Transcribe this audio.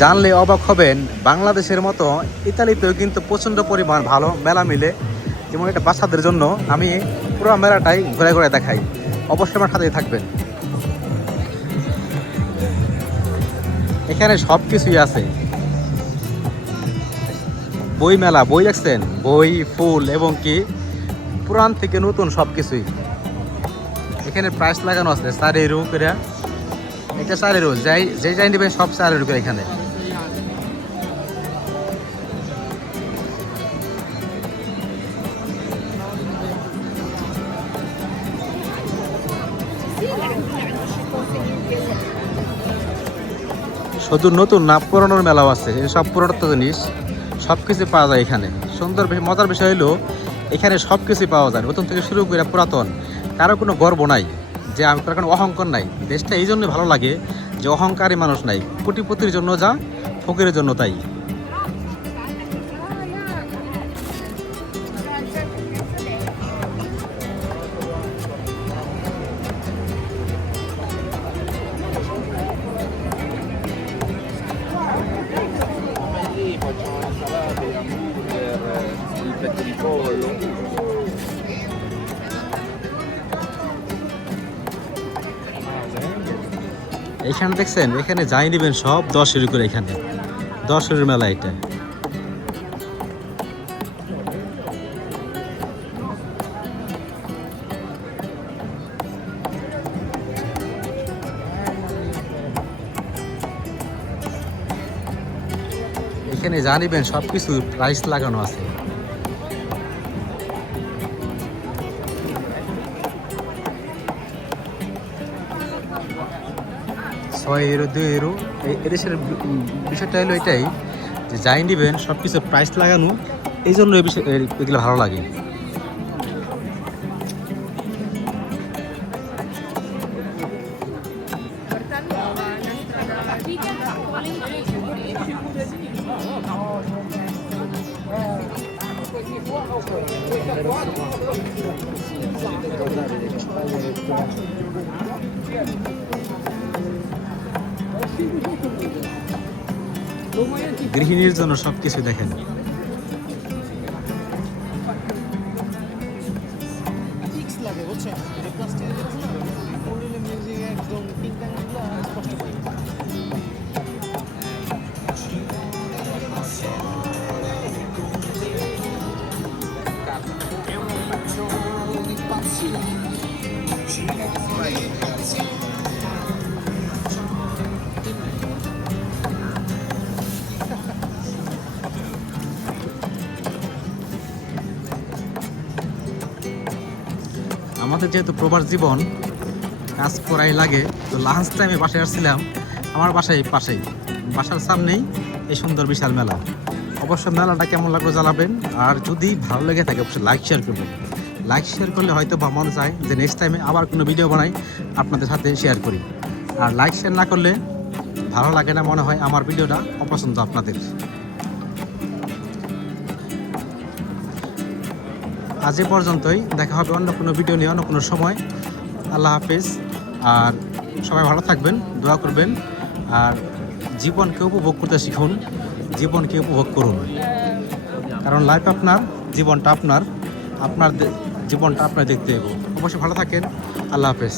জানলে অবাক হবেন, বাংলাদেশের মতো ইতালিতেও কিন্তু প্রচণ্ড পরিমাণ ভালো মেলা মিলে যেমন এটা বাচ্চাদের জন্য আমি পুরো মেলাটাই ঘুরে ঘুরে দেখাই। অবশ্যই আমার সাথেই থাকবেন। এখানে সব কিছুই আছে। বই মেলা, বই দেখছেন? বই, ফুল এবং কি? পুরান থেকে নতুন সব কিছুই। এখানে প্রাইস লাগানো আছে চার ইউরো করে এটা চার ইউরো যাই যে যাই নেবে সব চার ইউরো করে এখানে। শুধু নতুন না পুরনোর মেলাও আছে সব পুরনো জিনিস, সব কিছু পাওয়া যায় এখানে। সুন্দর মজার বিষয় হলো এখানে সব কিছুই পাওয়া যায়। নতুন থেকে শুরু করে পুরাতন, কারও কোনো গর্ব নাই, যে আমি কোনো অহংকার নাই। দেশটা এই জন্যই ভালো লাগে যে অহংকারী মানুষ নাই, কোটিপতির জন্য যা, ফকিরের জন্য তাই। এখানে দেখছেন, এখানে যাই নেবেন সব দশ ইউরো করে এখানে। দশ ইউরোর মেলা এটা। এখানে জানিবেন সব কিছু প্রাইস লাগানো আছে। ছয় ইউরো দুই ইউরো এদেশের বিষয়টা হলো এটাই যে যাই নেবেন সব কিছু প্রাইস লাগানো এই জন্য এই বিষয় এগুলো ভালো লাগে। গৃহিণীর জন্য সব কিছু দেখেন ফিক্স লাগে আমাদের যেহেতু প্রবাস জীবন, কাজ করাই লাগে, তো লাঞ্চ টাইমে বাসায় আসছিলাম। আমার বাসায় পাশেই। বাসার সামনেই এই সুন্দর বিশাল মেলা। অবশ্য মেলাটা কেমন লাগল জানাবেন, আর যদি ভালো লেগে থাকে, অবশ্যই লাইক শেয়ার করবেন। লাইক শেয়ার করলে হয়তো বা মনে চায় যে নেক্সট টাইমে আবার কোনো ভিডিও বানাই, আপনাদের সাথে শেয়ার করি। আর লাইক শেয়ার না করলে ভালো লাগে না মনে হয় আমার ভিডিওটা অপছন্দ আপনাদের। আজ এ পর্যন্তই। দেখা হবে অন্য কোনো ভিডিও নিয়ে, অন্য কোনো সময়। আল্লাহ হাফিজ। আর সবাই ভালো থাকবেন, দোয়া করবেন। আর জীবনকে উপভোগ করতে শিখুন, জীবনকে উপভোগ করুন। কারণ লাইফ আপনার, জীবনটা আপনার। আপনার জীবনটা আপনার দেখতে দেবো অবশ্যই ভালো থাকেন। আল্লাহ হাফেজ।